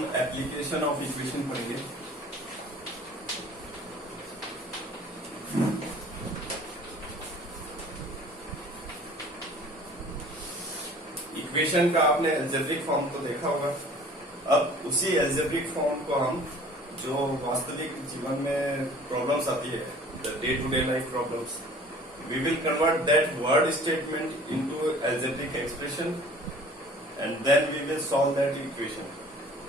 हम application of equation पढ़ेंगे। Equation का आपने एल्जेब्रिक फॉर्म तो देखा होगा। अब उसी एल्जेब्रिक फॉर्म को हम जो वास्तविक जीवन में प्रॉब्लम्स आती है, the day to day life problems, we will convert that word statement into algebraic expression and then we will solve that equation.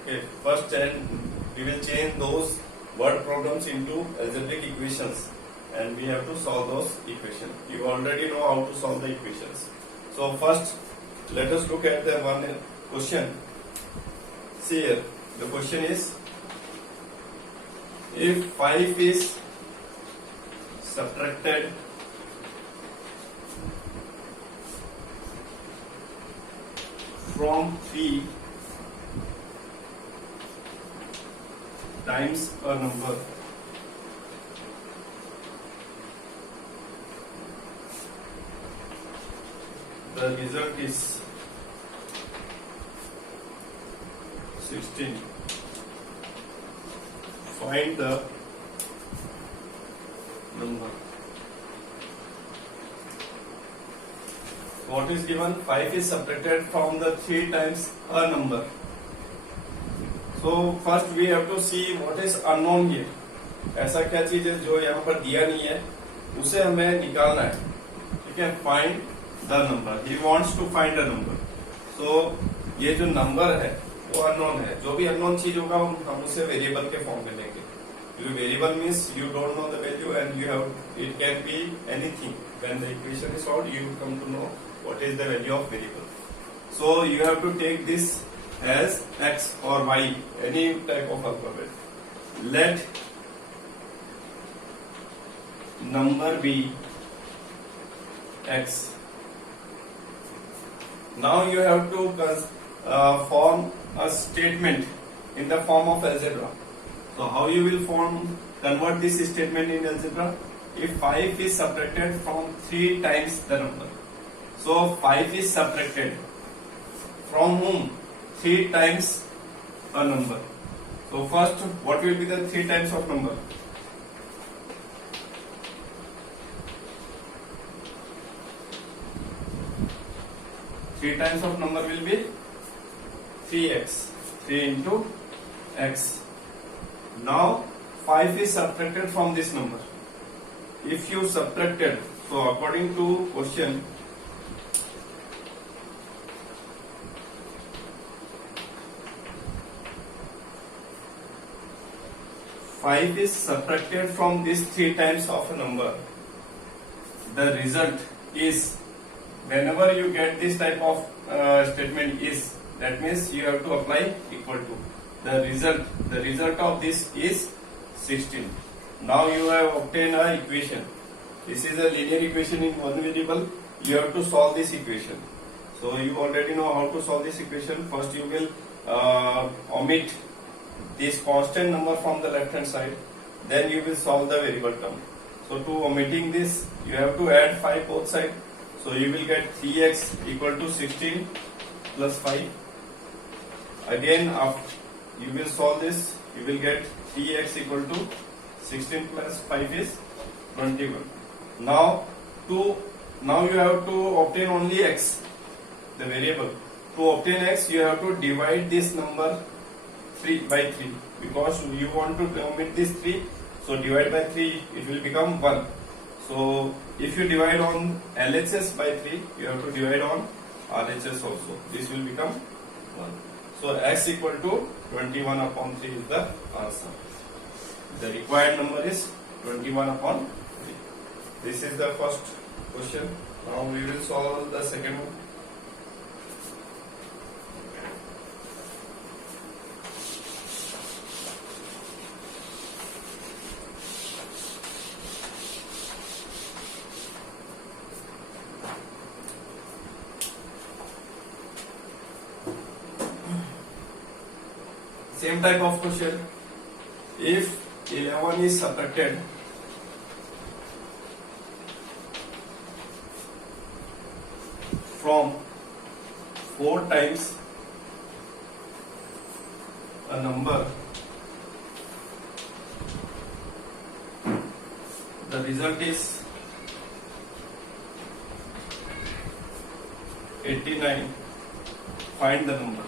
Okay, first we will change those word problems into algebraic equations and we have to solve those equations. You already know how to solve the equations. So first let us look at the one question. See here, the question is, if 5 is subtracted from 3 times a number, the result is 16. Find the number. What is given? 5 is subtracted from the 3 times a number. So first we have to see what is unknown here. ऐसा क्या चीज है जो यहाँ पर दिया नहीं है, उसे हमें निकालना है। ठीक है, find the number. He wants to find a number. So ये जो नंबर है वो अननोन है। जो भी अननोन चीज होगा हम उसे वेरिएबल के फॉर्म में लेंगे। Variable means you don't know the value and you have, it can be anything. When the equation is solved, you come to know what is the value of variable. So you have to take this as x or y, any type of alphabet. Let number be x. Now you have to form a statement in the form of algebra. So how you will convert this statement in algebra? If 5 is subtracted from 3 times the number. So 5 is subtracted from whom? 3 times a number. So first, what will be the 3 times of number? Three times of number will be 3x. 3 into x. Now 5 is subtracted from this number. If you subtracted, so according to question, five is subtracted from these 3 times of a number. The result is, whenever you get this type of statement is, that means you have to apply equal to. The result of this is 16. Now you have obtained a equation. This is a linear equation in one variable. You have to solve this equation. So you already know how to solve this equation. First you will omit this constant number from the left hand side. Then you will solve the variable term. So to omitting this, you have to add 5 both sides. So you will get 3x equal to 16 plus 5. Again, after you will solve this, you will get 3x equal to 16 plus 5 is 21. Now you have to obtain only x, the variable. To obtain x, you have to divide this number 3 by 3, because you want to omit this 3. So divide by 3, it will become 1. So if you divide on LHS by 3, you have to divide on RHS also. This will become 1. So x equal to 21 upon 3 is the answer. The required number is 21 upon 3. This is the first question. Now we will solve the second one. Same type of question. If 11 is subtracted from 4 times a number, the result is 89. Find the number.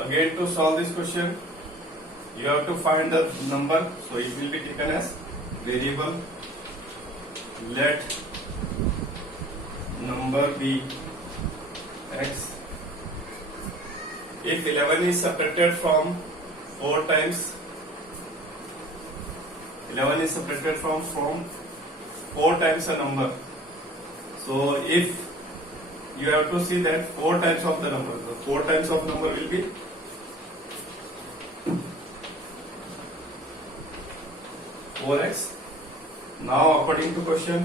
Again, to solve this question, you have to find the number, so it will be taken as variable. Let number be x. If 11 is subtracted from 4 times, 11 is subtracted from 4 times a number. So if you have to see that 4 times of the number, the 4 times of number will be 4x. Now according to question,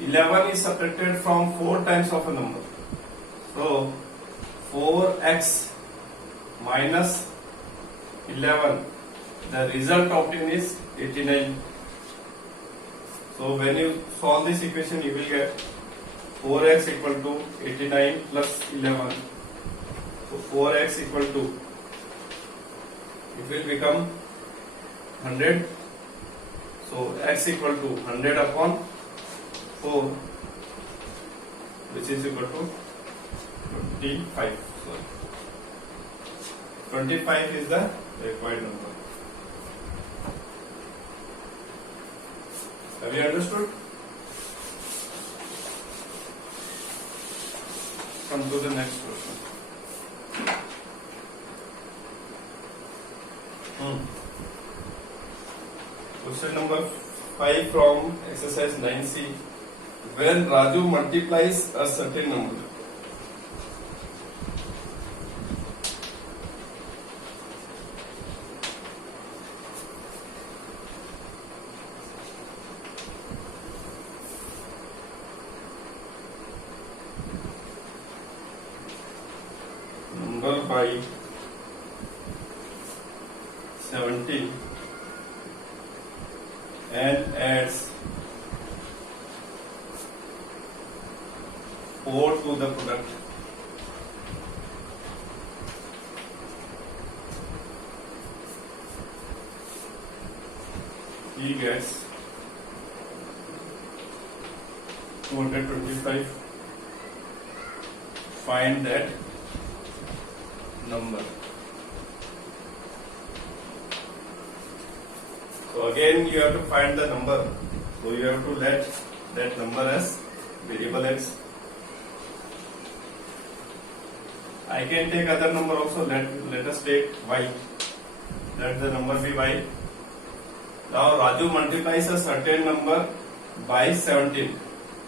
(11) is subtracted from 4 times of a number. So 4x minus 11, the result obtained is 89. So when you solve this equation, you will get 4x equal to 89 plus 11. So 4x equal to, it will become 100. So x equal to 100 upon 4, which is equal to 25. Sorry, 25 is the required number. Have you understood? Come to the next question. Question number 5 from exercise 9C. When Raju multiplies a certain number, number by 17 and adds 4 to the product, he gets 225. Find that number. So again you have to find the number. So you have to let that number as variable x. I can take other number also. Let us take y. Let the number be y. Now Raju multiplies a certain number by 17.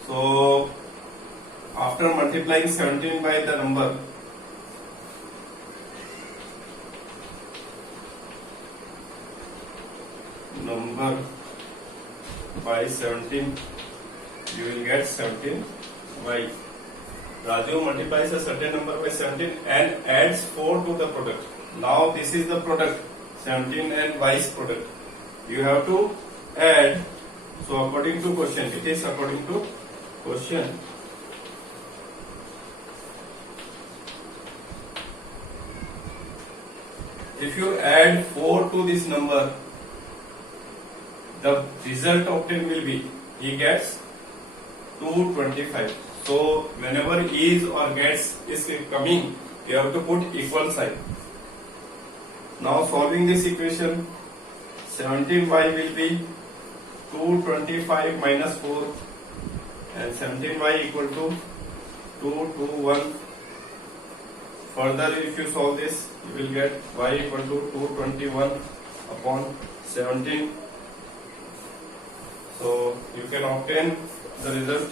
So after multiplying 17 by the number, by 17, you will get 17y. Raju multiplies a certain number by 17 and adds 4 to the product. Now this is the product, 17 and y's product. You have to add. So according to question, it is according to question. If you add 4 to this number, the result obtained will be, he gets 225. So whenever is or gets is coming, you have to put equal sign. Now solving this equation, 17y will be 225 minus 4 and 17y equal to 221. Further, if you solve this, you will get y equal to 221 upon 17. So you can obtain the result.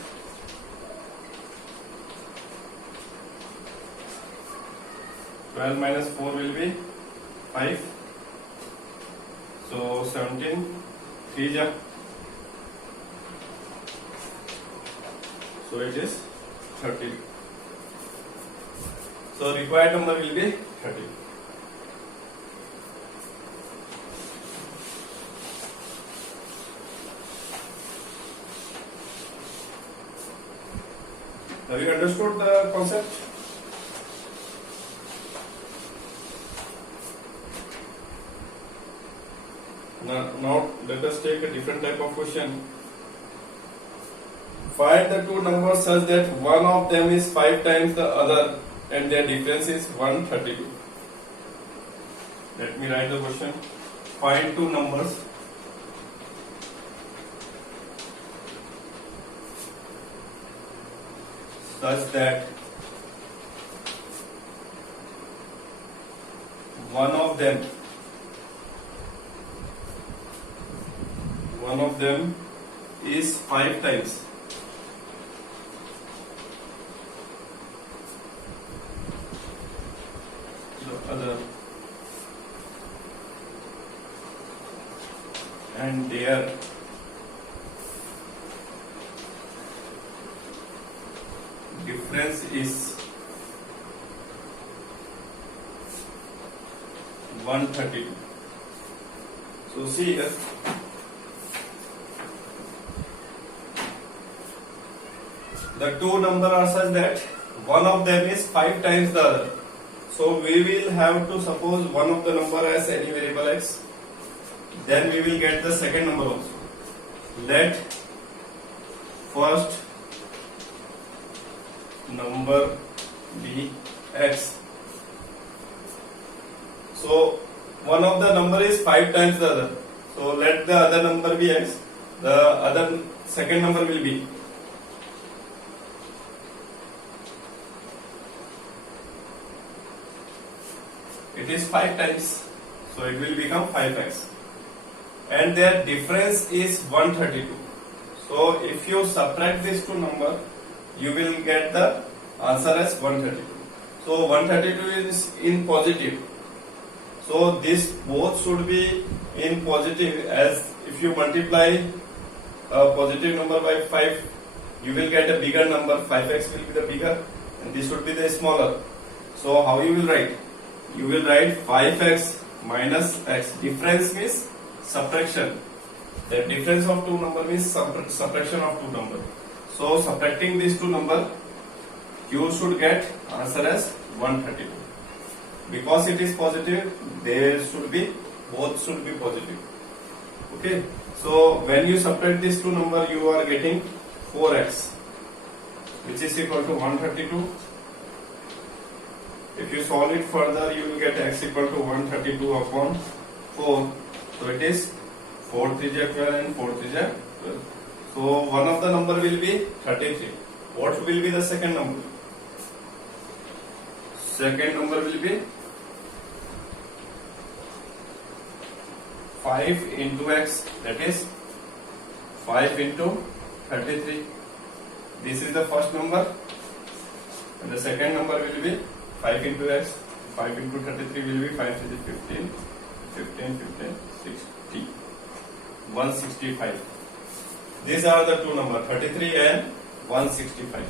Twelve minus 4 will be 5. So 17 3 ja. So it is 30. So required number will be 30. Have you understood the concept? Now let us take a different type of question. Find the two numbers such that one of them is 5 times the other and their difference is 132. Let me write the question. Find two numbers such that one of them is 5 times the other and their difference is 132. So see here, the two numbers are such that one of them is 5 times the other. So we will have to suppose one of the number as any variable x. Then we will get the second number also. Let first number be x. So one of the number is 5 times the other. So let the other number be x. The other second number will be. It is 5 times. So it will become 5x. And their difference is 132. So if you subtract these two numbers, you will get the answer as 132. So 132 is in positive. So this both should be in positive, as if you multiply a positive number by 5, you will get a bigger number. 5x will be the bigger and this should be the smaller. So how you will write? You will write 5x minus x. Difference means subtraction. The difference of two numbers means subtraction of two numbers. So subtracting these two numbers, you should get answer as 132. Because it is positive, there should be, both should be positive. Okay. So when you subtract these two numbers, you are getting 4x, which is equal to 132. If you solve it further, you will get x equal to 132 upon 4. So it is 4 3 12 and 4 3 12. So one of the number will be 33. What will be the second number? Second number will be 5 into x, that is 5 into 33. This is the first number, and the second number will be 5 into x. 5 into 33 will be 5 to the 15, 15, 15, 60, 165. These are the two numbers, 33 and 165.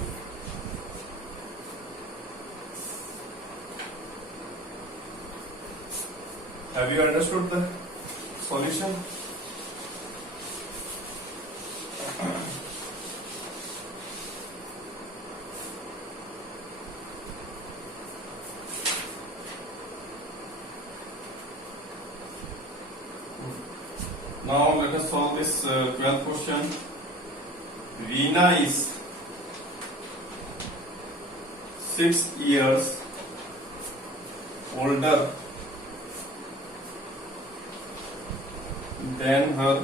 Have you understood the solution? Now let us solve this 12th question. Reena is 6 years older than her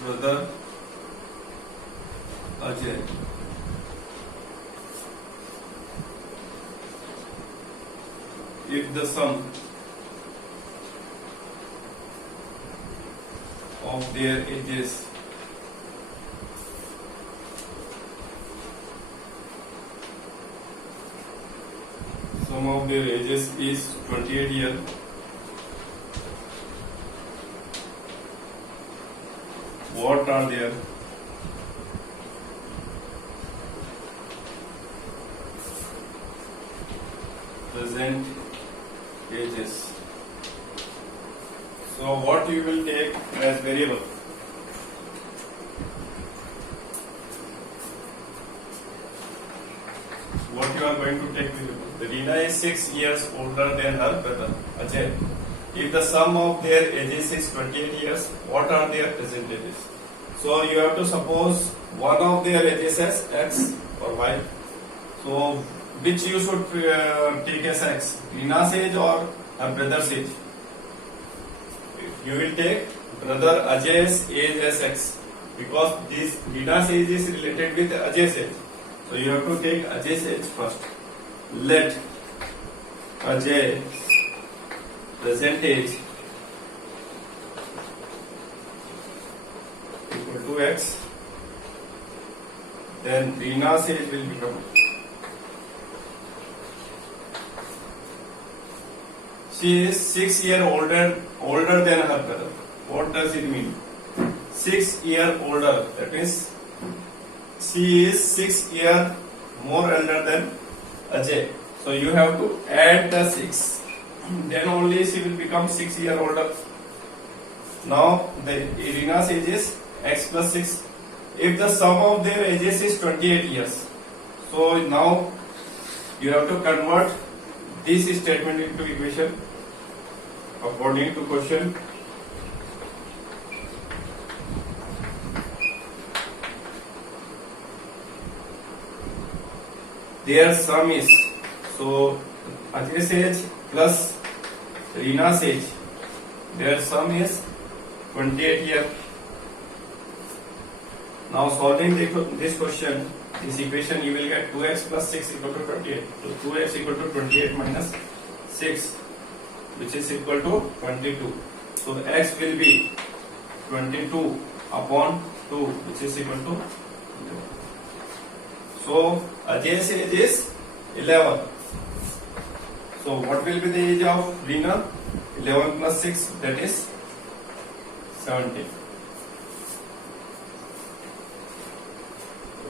brother Ajay. If the sum of their ages is 28 years, what are their present ages? So what you will take as variable? what you are going to take variable. Reena is 6 years older than her brother Ajay. If the sum of their ages is 28 years, what are their present ages? So you have to suppose one of their ages as x or y. So which you should take as x, Reena's age or her brother's age? You will take brother Ajay's age as x, because this Reena's age is related with Ajay's age. So you have to take Ajay's age first. Let Ajay present age equal to x, then Reena's age will become, she is 6 years older than her brother. What does it mean? 6 years older, that means she is 6 years more older than Ajay. So you have to add the 6. Then only she will become 6 years older. Now the Reena's age is x plus 6. If the sum of their ages is 28 years, so now you have to convert this statement into equation according to question. Their sum is, so Ajay's age plus Reena's age, their sum is 28 years. Now solving this question, this equation, you will get 2x plus 6 equal to 28. So 2x equal to 28 minus 6, which is equal to 22. So x will be 22 upon 2, which is equal to 0. So Ajay's age is 11. So what will be the age of Reena? 11 plus 6, that is 17.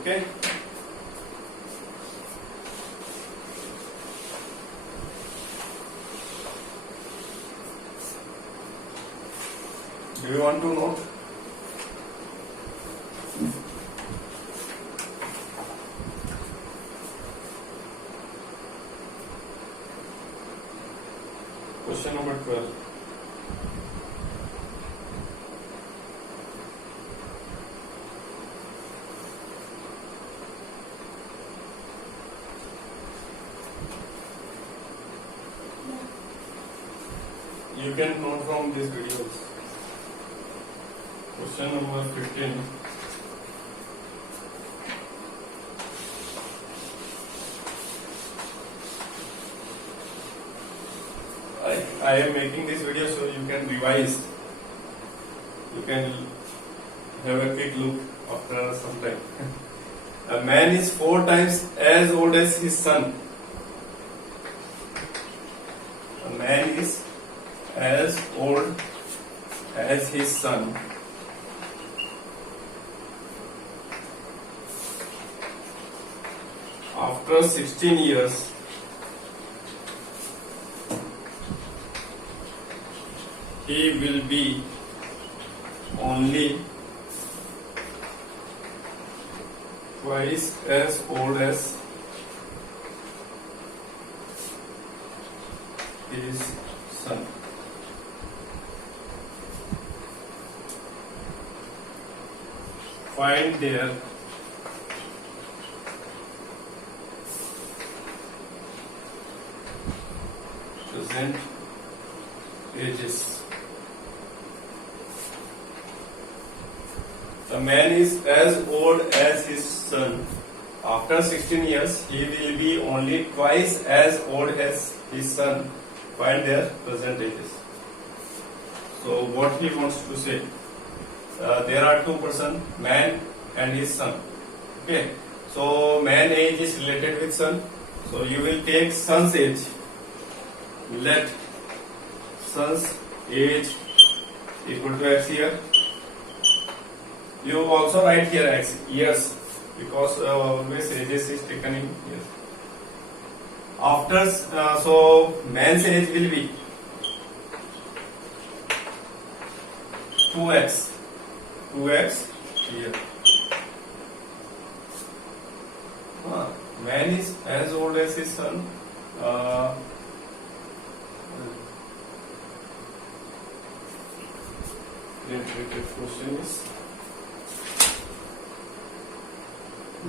Okay. Do you want to note? Question number 12. You can note from these videos. Question number 15. I am making this video so you can revise. You can have a quick look after some time. A man is 4 times as old as his son. A man is as old as his son. After 16 years, he will be only twice as old as his son. Find their present ages. The man is as old as his son. After 16 years, he will be only twice as old as his son. Find their present ages. So what he wants to say? There are 2 persons, man and his son. Okay. So man age is related with son. So you will take son's age. Let son's age equal to x here. You also write here x years, because always ages is taken in years. After so man's age will be 2x here. Man is as old as his son. Uh, Repeated question is,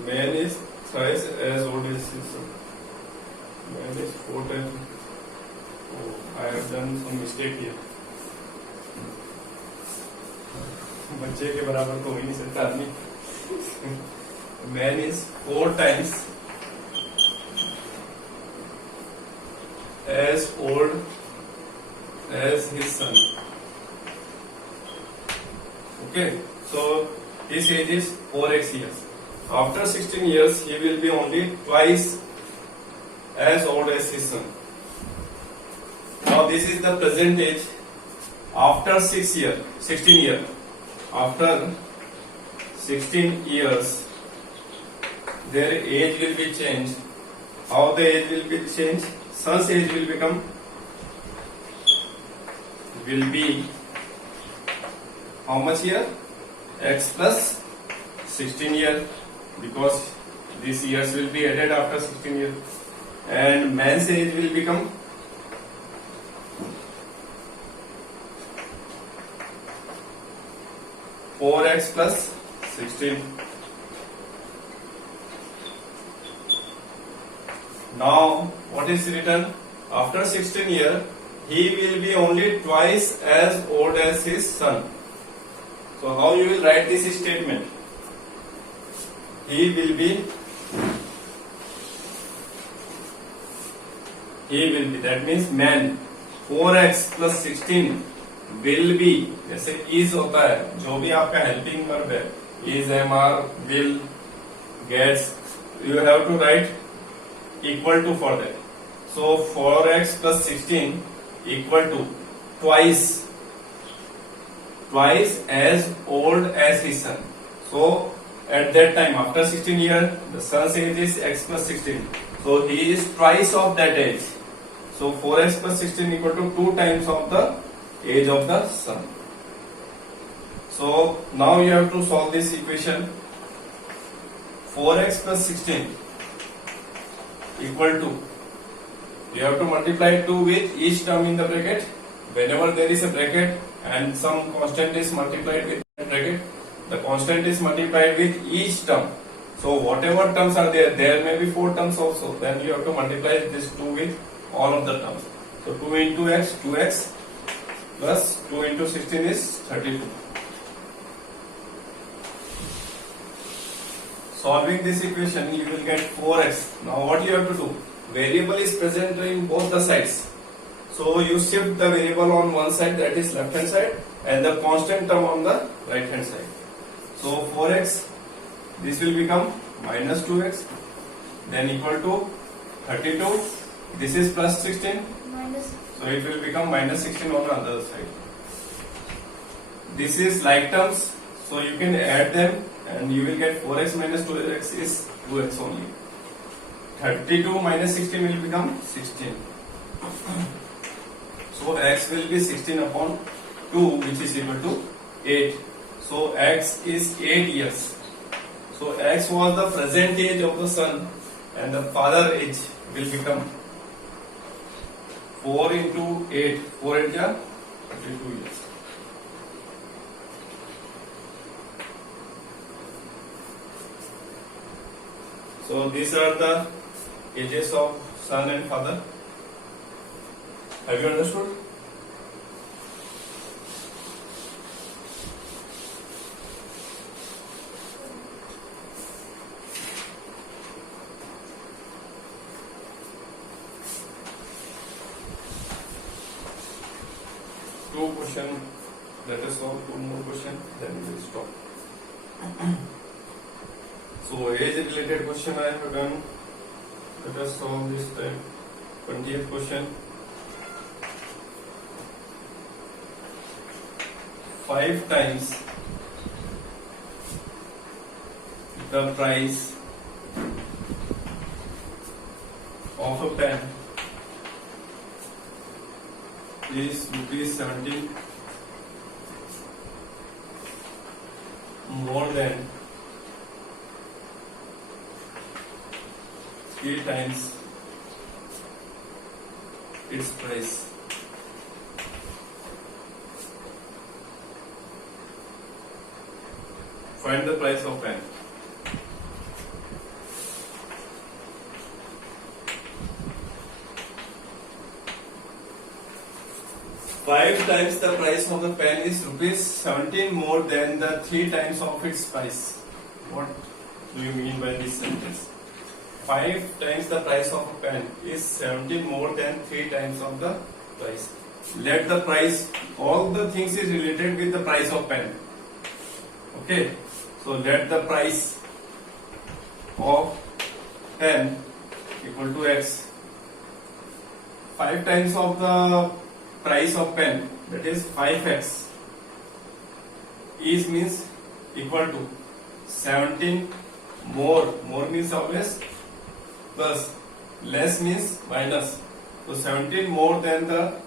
man is thrice as old as his son. Man is 4 times. Oh, I have done some mistake here. बच्चे के बराबर तो हो ही नहीं सकता आदमी. Man is 4 times as old as his son. Okay, so his age is 4x years. After 16 years, he will be only twice as old as his son. Now this is the present age. After 16 years. After 16 years, their age will be changed. How the age will be changed? Son's age will be how much year? X plus 16 year, because these years will be added after 16 years. And man's age will become four x plus 16. Now, what is written? After 16 years, he will be only twice as old as his son. So, how you will write this statement? He will be, that means man, 4x plus 16 will be, जैसे is होता है, जो भी आपका helping verb है, is, am, are, will, gets, you have to write equal to for that. So 4x plus 16 equal to twice as old as his son. So at that time, after 16 years, the son's age is x plus 16. So he is twice of that age. So 4x plus 16 equal to 2 times of the age of the son. So now you have to solve this equation. 4x plus 16 equal to, you have to multiply 2 with each term in the bracket. Whenever there is a bracket and some constant is multiplied with that bracket, the constant is multiplied with each term. So whatever terms are there, there may be 4 terms also. Then you have to multiply this 2 with all of the terms. So 2 into x, 2x plus 2 into 16 is 32. Solving this equation, you will get 4x. Now what you have to do? Variable is present in both the sides. So you shift the variable on one side, that is left hand side, and the constant term on the right hand side. So 4x, this will become minus 2x, then equal to 32. This is plus 16. So it will become minus 16 on the other side. This is like terms, so you can add them and you will get 4x minus 2x is 2x only. 32 minus 16 will become 16. So x will be 16 upon 2, which is equal to 8. So x is 8 years. So x was the present age of the son, and the father age will become 4 into 8. 4 8 ja 32 years. So these are the ages of son and father. Have you understood? Two questions. Let us solve 2 more questions, then we will stop. So age related question I have done. Let us solve this time. 20th question. 5 times the price of a pen is rupees 17 more than 3 times its price. Find the price of pen. Five times the price of the pen is rupees 17 more than the 3 times of its price. What do you mean by this sentence? 5 times the price of a pen is 17 more than 3 times of the price. Let the price, all the things is related with the price of pen. Okay, so let the price of pen equal to x. 5 times of the price of pen, that is 5x, is means equal to 17 more. More means always plus, less means minus. So 17 more than the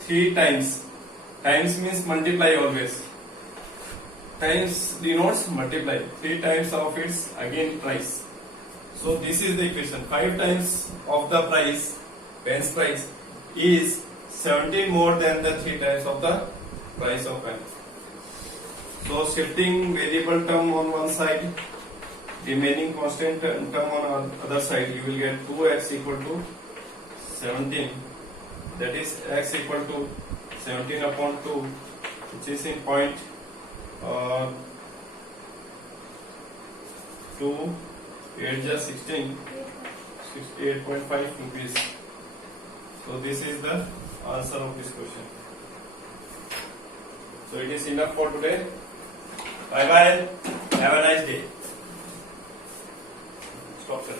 3 times. Times means multiply always. Times denotes multiply. 3 times of its again price. So this is the equation. 5 times of the price, pen's price, is 17 more than the 3 times of the price of pen. So shifting variable term on one side, remaining constant term on other side, you will get 2x equal to 17. That is x equal to 17 upon 2, which is in point 2, 8 just 16, 68.5 rupees. So this is the answer of this question. So it is enough for today. Bye bye. Have a nice day. Stop, sir.